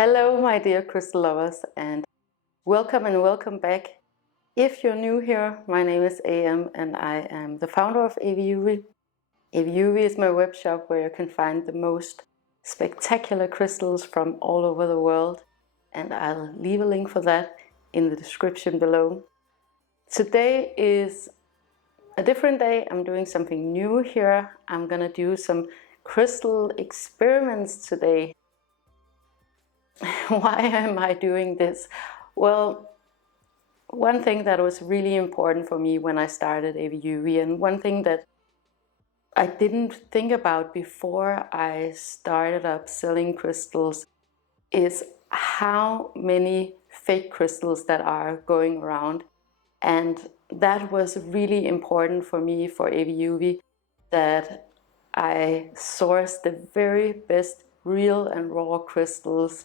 Hello, my dear crystal lovers, and welcome back. If you're new here, my name is AM and I am the founder of AVIUVI. AVIUVI is my web shop where you can find the most spectacular crystals from all over the world, and I'll leave a link for that in the description below. Today is a different day. I'm doing something new here. I'm gonna do some crystal experiments today. Why am I doing this? Well, one thing that was really important for me when I started AVIUVI, and one thing that I didn't think about before I started up selling crystals, is how many fake crystals that are going around. And that was really important for me for AVIUVI, that I sourced the very best real and raw crystals.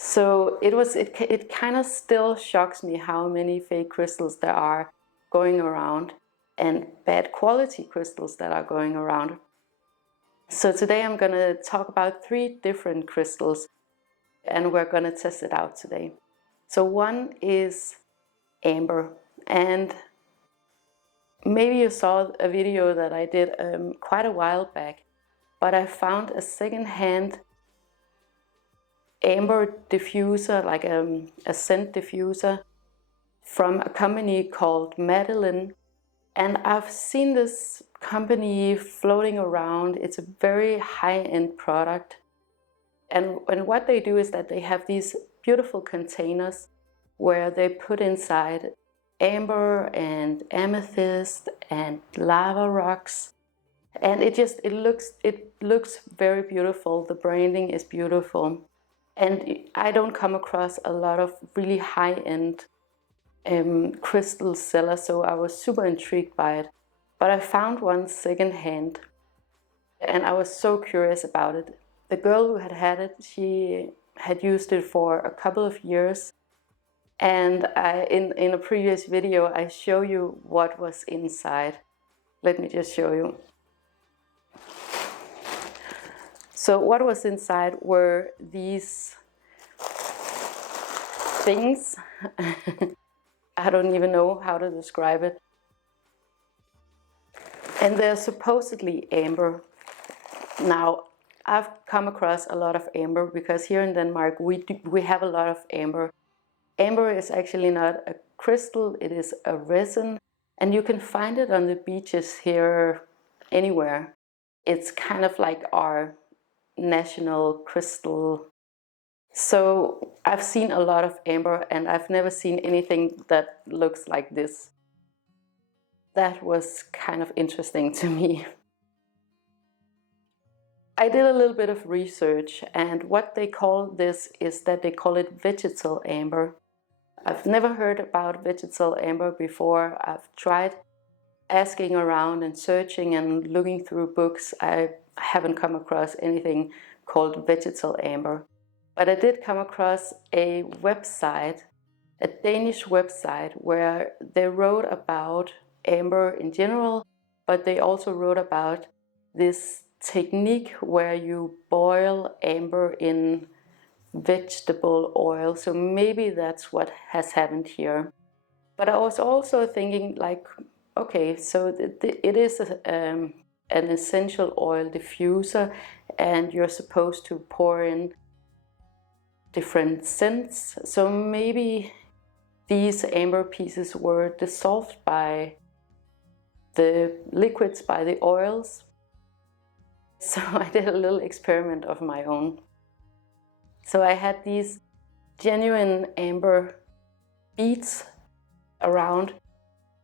So it kind of still shocks me how many fake crystals there are going around and bad quality crystals that are going around. So today I'm going to talk about 3 different crystals and we're going to test it out today. So one is amber, and maybe you saw a video that I did quite a while back, but I found a second-hand amber diffuser, like a scent diffuser from a company called Madeline, and I've seen this company floating around. It's a very high-end product, and what they do is that they have these beautiful containers where they put inside amber and amethyst and lava rocks, and it looks very beautiful. The branding is beautiful. And I don't come across a lot of really high-end crystal sellers, so I was super intrigued by it. But I found one second-hand, and I was so curious about it. The girl who had it, she had used it for a couple of years, and in a previous video I show you what was inside. Let me just show you. So what was inside were these things. I don't even know how to describe it. And they're supposedly amber. Now, I've come across a lot of amber because here in Denmark we have a lot of amber. Amber is actually not a crystal, it is a resin, and you can find it on the beaches here anywhere. It's kind of like our national crystal. So I've seen a lot of amber and I've never seen anything that looks like this. That was kind of interesting to me. I did a little bit of research, and what they call this is that they call it vegetal amber. I've never heard about vegetal amber before. I've tried asking around and searching and looking through books. I haven't come across anything called vegetal amber. But I did come across a website, a Danish website, where they wrote about amber in general, but they also wrote about this technique where you boil amber in vegetable oil. So maybe that's what has happened here. But I was also thinking, like, okay, so it is an essential oil diffuser, and you're supposed to pour in different scents. So maybe these amber pieces were dissolved by the liquids, by the oils. So I did a little experiment of my own. So I had these genuine amber beads around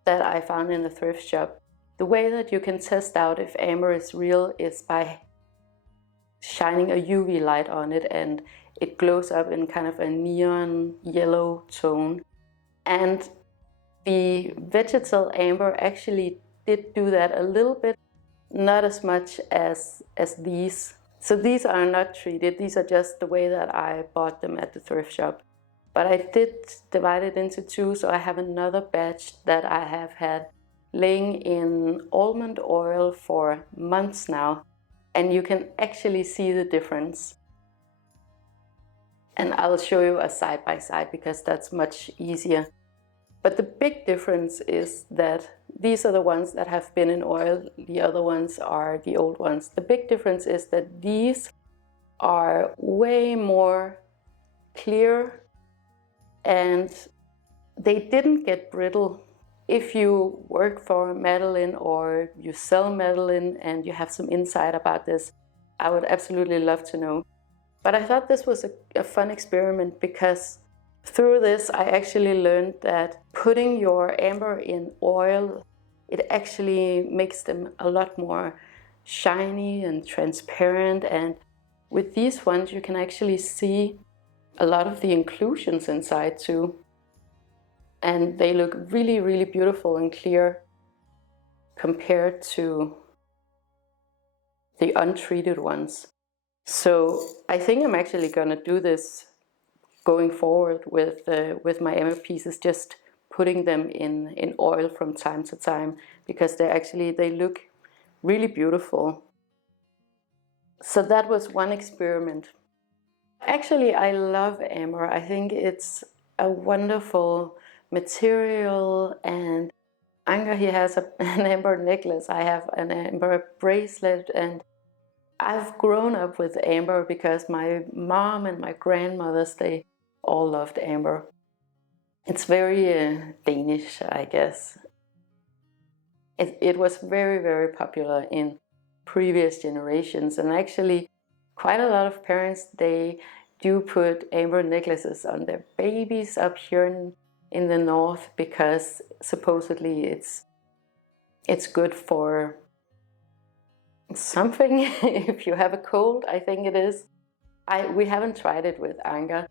that I found in the thrift shop. The way that you can test out if amber is real is by shining a UV light on it, and it glows up in kind of a neon yellow tone. And the vegetal amber actually did do that a little bit, not as much as these. So these are not treated, these are just the way that I bought them at the thrift shop. But I did divide it into 2, so I have another batch that I have had laying in almond oil for months now, and you can actually see the difference. And I'll show you a side by side because that's much easier. But the big difference is that these are the ones that have been in oil, the other ones are the old ones. The big difference is that these are way more clear and they didn't get brittle. If you work for Madeline or you sell Madeline and you have some insight about this, I would absolutely love to know. But I thought this was a fun experiment because through this I actually learned that putting your amber in oil, it actually makes them a lot more shiny and transparent. And with these ones you can actually see a lot of the inclusions inside too. And they look really, really beautiful and clear compared to the untreated ones. So I think I'm actually going to do this going forward with my amber pieces, just putting them in oil from time to time, because they look really beautiful. So that was one experiment. Actually, I love amber. I think it's a wonderful material, and Anker, he has an amber necklace. I have an amber bracelet, and I've grown up with amber because my mom and my grandmothers, they all loved amber. It's very Danish, I guess. It was very, very popular in previous generations, and actually quite a lot of parents, they do put amber necklaces on their babies up here in the north because supposedly it's good for something. If you have a cold, I think it is. We haven't tried it with Anker.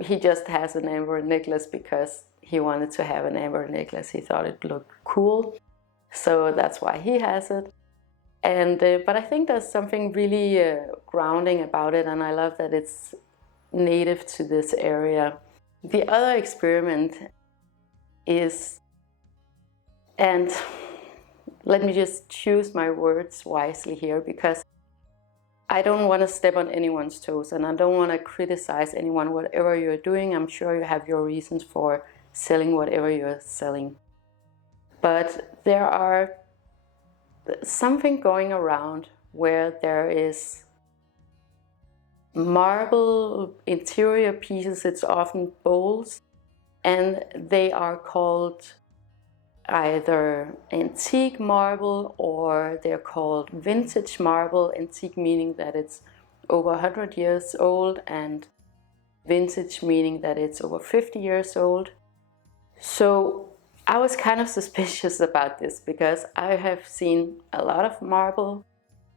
He just has an amber necklace because he wanted to have an amber necklace. He thought it looked cool, so that's why he has it. And but I think there's something really grounding about it, and I love that it's native to this area. The other experiment is, and let me just choose my words wisely here, because I don't want to step on anyone's toes and I don't want to criticize anyone. Whatever you're doing, I'm sure you have your reasons for selling whatever you're selling. But there are something going around where there is marble interior pieces. It's often bowls, and they are called either antique marble or they're called vintage marble. Antique meaning that it's over 100 years old, and vintage meaning that it's over 50 years old. So I was kind of suspicious about this because I have seen a lot of marble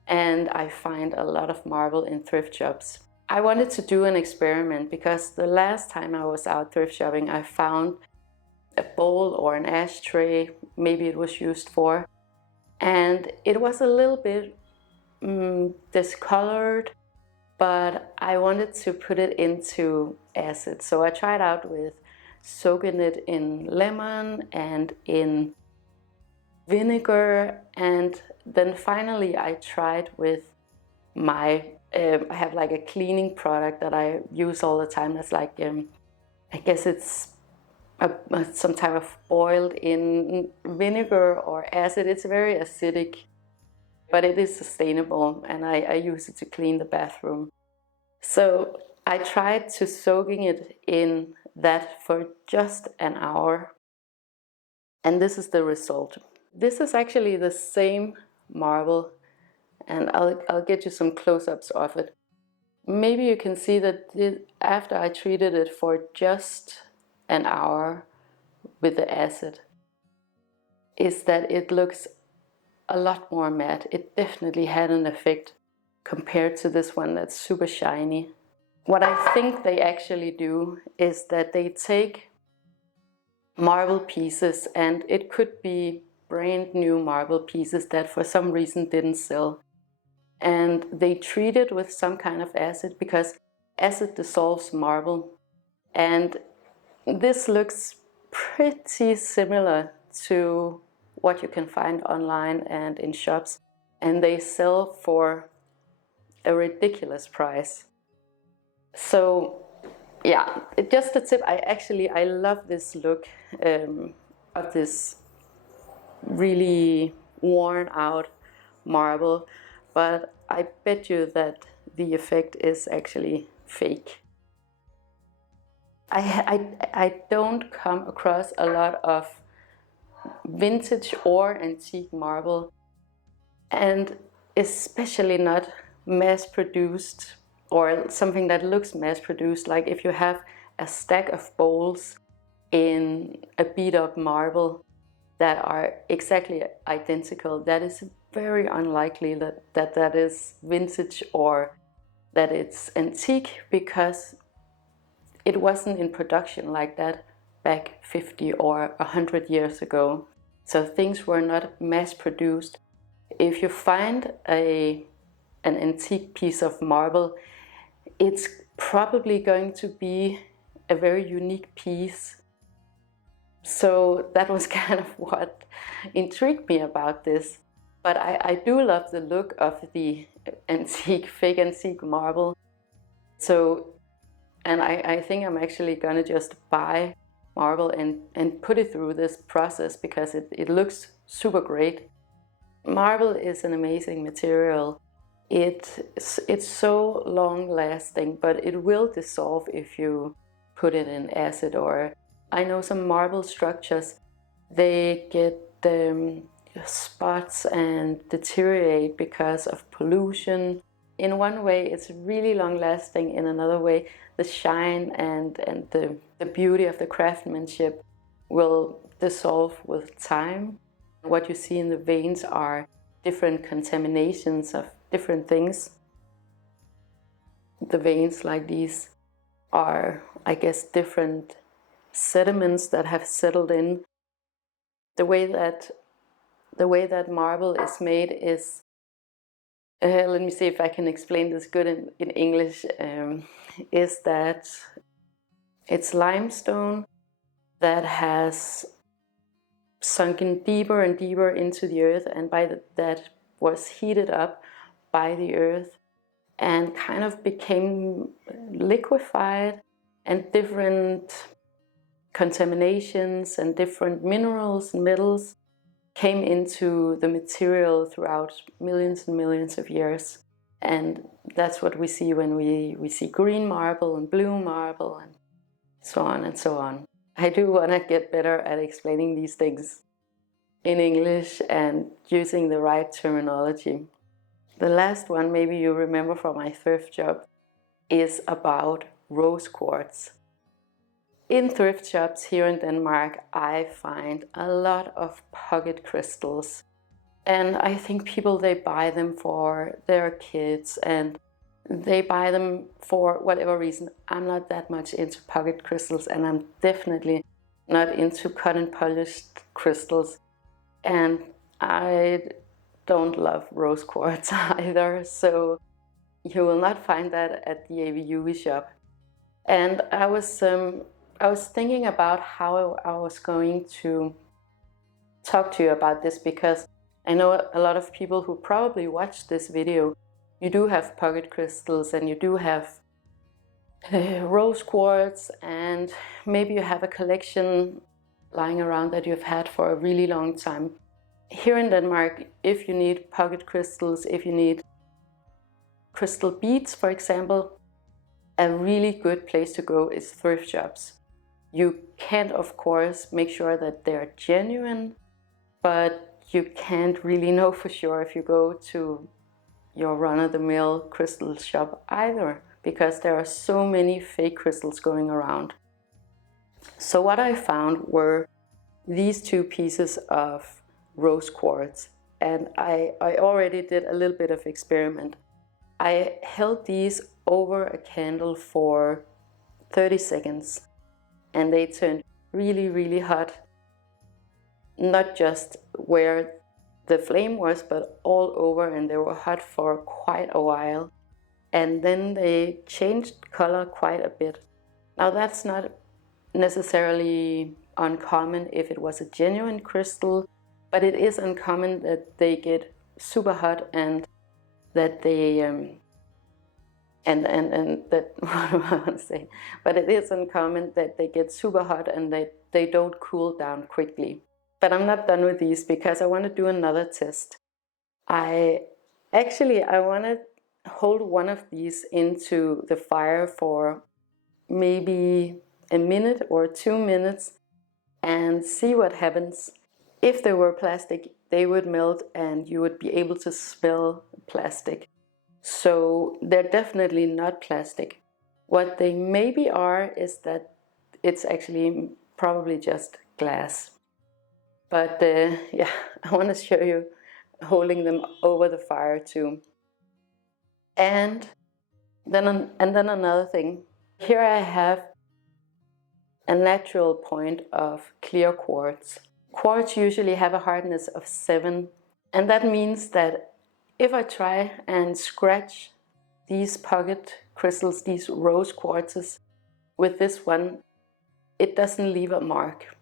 and I find a lot of marble in thrift shops. I wanted to do an experiment because the last time I was out thrift shopping, I found a bowl or an ashtray, maybe it was used for, and it was a little bit discolored, but I wanted to put it into acid. So I tried out with soaking it in lemon and in vinegar, and then finally I tried with my I have like a cleaning product that I use all the time. That's like I guess it's some type of boiled in vinegar or acid. It's very acidic, but it is sustainable, and I use it to clean the bathroom. So I tried to soaking it in that for just an hour, and this is the result. This is actually the same marble, and I'll get you some close-ups of it. Maybe you can see that after I treated it for just an hour with the acid, is that it looks a lot more matte. It definitely had an effect compared to this one that's super shiny. What I think they actually do is that they take marble pieces, and it could be brand new marble pieces that for some reason didn't sell, and they treat it with some kind of acid because acid dissolves marble. And this looks pretty similar to what you can find online and in shops, and they sell for a ridiculous price. So yeah, just a tip. I love this look of this really worn out marble, but I bet you that the effect is actually fake. I don't come across a lot of vintage or antique marble, and especially not mass produced or something that looks mass produced. Like if you have a stack of bowls in a beat up marble that are exactly identical, that is very unlikely that is vintage or that it's antique, because it wasn't in production like that back 50 or 100 years ago. So things were not mass produced. If you find an antique piece of marble, it's probably going to be a very unique piece. So that was kind of what intrigued me about this. But I do love the look of the antique, fake antique marble. So, and I think I'm actually gonna just buy marble and put it through this process, because it looks super great. Marble is an amazing material. It's so long lasting, but it will dissolve if you put it in acid. Or I know some marble structures, they get spots and deteriorate because of pollution. In one way it's really long lasting, in another way the shine and the beauty of the craftsmanship will dissolve with time. What you see in the veins are different contaminations of different things. The veins like these are, I guess, different sediments that have settled in. The way that marble is made is, let me see if I can explain this good in English, is that it's limestone that has sunken deeper and deeper into the earth, and that was heated up by the earth and kind of became liquefied, and different contaminations and different minerals and metals came into the material throughout millions and millions of years. And that's what we see when we see green marble and blue marble and so on and so on. I do want to get better at explaining these things in English and using the right terminology. The last one, maybe you remember from my thrift job, is about rose quartz. In thrift shops here in Denmark, I find a lot of pocket crystals. And I think people, they buy them for their kids, and they buy them for whatever reason. I'm not that much into pocket crystals, and I'm definitely not into cut and polished crystals. And I don't love rose quartz either, so you will not find that at the AVIUVI shop. And I was thinking about how I was going to talk to you about this, because I know a lot of people who probably watch this video, you do have pocket crystals and you do have rose quartz, and maybe you have a collection lying around that you've had for a really long time. Here in Denmark, if you need pocket crystals, if you need crystal beads, for example, a really good place to go is thrift shops. You can, of course, make sure that they're genuine, but you can't really know for sure if you go to your run-of-the-mill crystal shop either, because there are so many fake crystals going around. So what I found were these two pieces of rose quartz, and I already did a little bit of experiment. I held these over a candle for 30 seconds, and they turned really, really hot. Not just where the flame was, but all over, and they were hot for quite a while. And then they changed color quite a bit. Now that's not necessarily uncommon if it was a genuine crystal, but it is uncommon that they get super hot and that they and that what do I want to say? But it is uncommon that they get super hot and they don't cool down quickly. But I'm not done with these because I want to do another test. I want to hold one of these into the fire for maybe a minute or 2 minutes and see what happens. If they were plastic, they would melt and you would be able to smell plastic. So they're definitely not plastic. What they maybe are is that it's actually probably just glass. But yeah, I want to show you holding them over the fire too. And then another thing. Here I have a natural point of clear quartz. Quartz usually have a hardness of 7, and that means that if I try and scratch these pocket crystals, these rose quartzes, with this one, it doesn't leave a mark.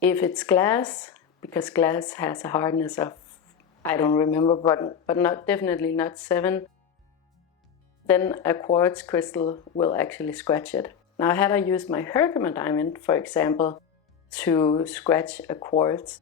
If it's glass, because glass has a hardness of, I don't remember, but not definitely not 7, then a quartz crystal will actually scratch it. Now, had I used my Herkimer diamond, for example, to scratch a quartz,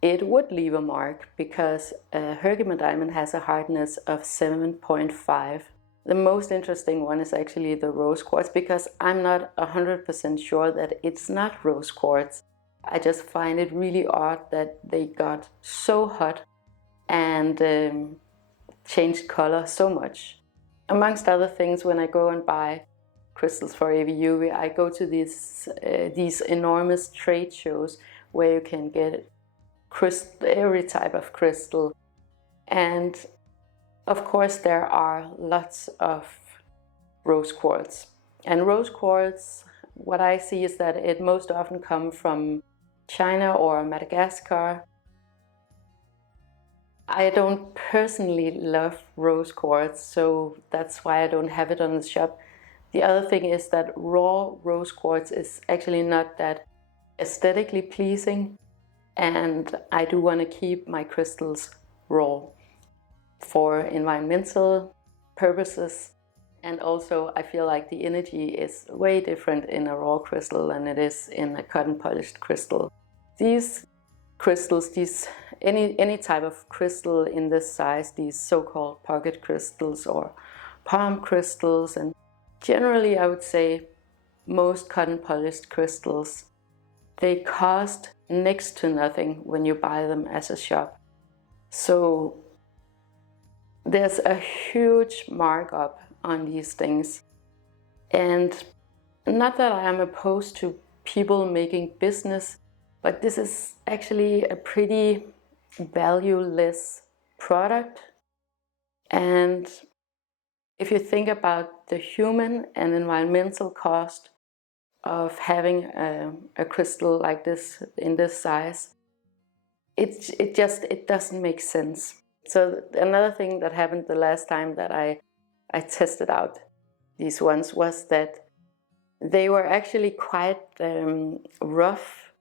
it would leave a mark because a Herkimer diamond has a hardness of 7.5. The most interesting one is actually the rose quartz because I'm not 100% sure that it's not rose quartz. I just find it really odd that they got so hot and changed color so much. Amongst other things, when I go and buy crystals for AVIUVI, I go to these enormous trade shows where you can get every type of crystal. And of course there are lots of rose quartz. And rose quartz, what I see is that it most often comes from China or Madagascar. I don't personally love rose quartz, so that's why I don't have it on the shop. The other thing is that raw rose quartz is actually not that aesthetically pleasing, and I do want to keep my crystals raw for environmental purposes. And also I feel like the energy is way different in a raw crystal than it is in a cotton polished crystal. These crystals, any type of crystal in this size, these so-called pocket crystals or palm crystals, and generally I would say most cotton polished crystals, they cost next to nothing when you buy them as a shop. So there's a huge markup on these things. And not that I am opposed to people making business, but this is actually a pretty valueless product. And if you think about the human and environmental cost of having a crystal like this in this size, it doesn't make sense. So another thing that happened the last time that I tested out these ones was that they were actually quite rough,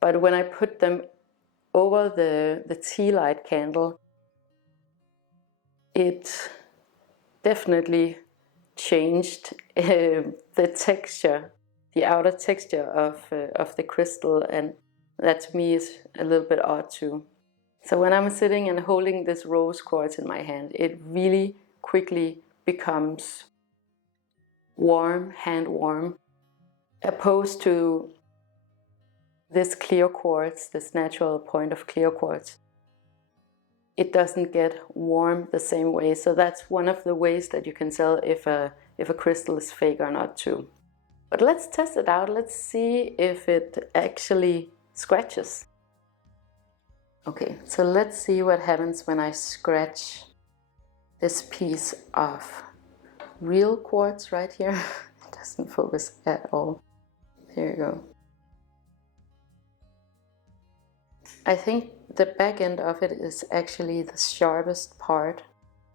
but when I put them over the tea light candle, it definitely changed the texture, the outer texture of the crystal, and that to me is a little bit odd too. So when I'm sitting and holding this rose quartz in my hand, it really quickly becomes warm, hand warm, opposed to this clear quartz, this natural point of clear quartz. It doesn't get warm the same way. So that's one of the ways that you can tell if a crystal is fake or not too. But let's test it out. Let's see if it actually scratches. Okay, so let's see what happens when I scratch this piece of real quartz right here. It doesn't focus at all. Here you go. I think the back end of it is actually the sharpest part,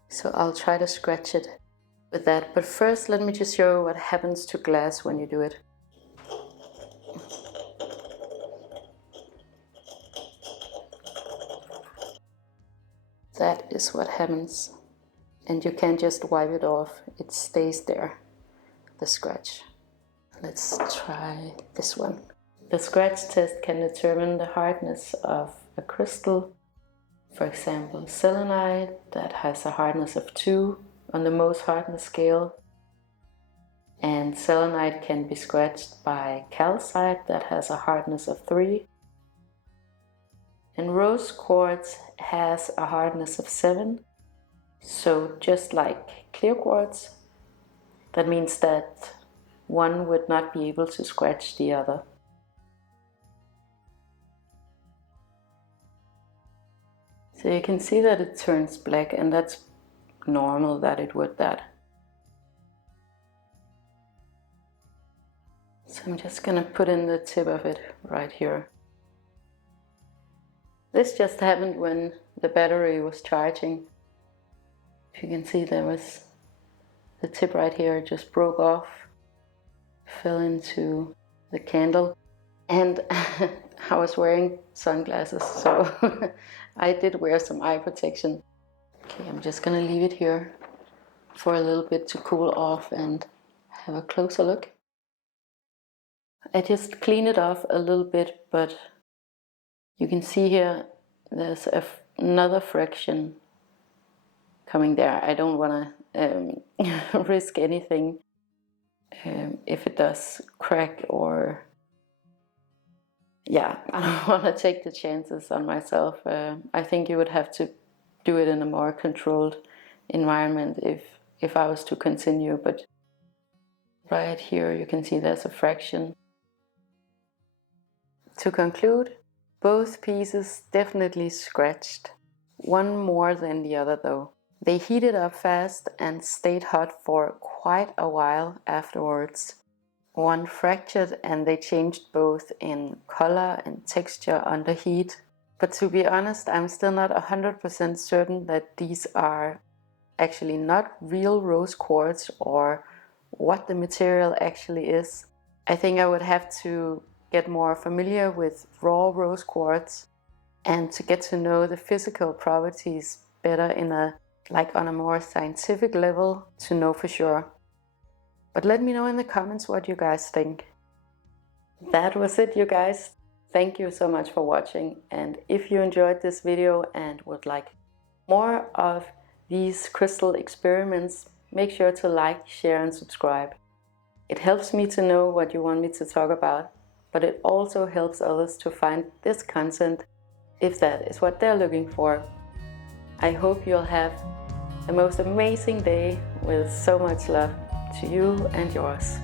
so I'll try to scratch it with that. But first, let me just show you what happens to glass when you do it. That is what happens. and you can't just wipe it off, it stays there, the scratch. Let's try this one. The scratch test can determine the hardness of a crystal. For example, selenite that has a hardness of 2 on the most hardness scale, and selenite can be scratched by calcite that has a hardness of 3. And rose quartz has a hardness of 7. So just like clear quartz, that means that one would not be able to scratch the other. So you can see that it turns black, and that's normal that it would that. So I'm just gonna put in the tip of it right here. This just happened when the battery was charging. If you can see, there was the tip right here, just broke off, fell into the candle, and I was wearing sunglasses, so I did wear some eye protection. Okay, I'm just gonna leave it here for a little bit to cool off and have a closer look. I just cleaned it off a little bit, but you can see here there's another fraction coming there. I don't want to risk anything if it does crack, or yeah, I don't want to take the chances on myself. I think you would have to do it in a more controlled environment if I was to continue, but right here you can see there's a fraction. To conclude, both pieces definitely scratched, one more than the other though. They heated up fast and stayed hot for quite a while afterwards. One fractured and they changed both in color and texture under heat. But to be honest, I'm still not 100% certain that these are actually not real rose quartz or what the material actually is. I think I would have to get more familiar with raw rose quartz and to get to know the physical properties better on a more scientific level to know for sure. But let me know in the comments what you guys think. That was it, you guys. Thank you so much for watching, and if you enjoyed this video and would like more of these crystal experiments, make sure to like, share and subscribe. It helps me to know what you want me to talk about, but it also helps others to find this content if that is what they're looking for. I hope you'll have the most amazing day with so much love to you and yours.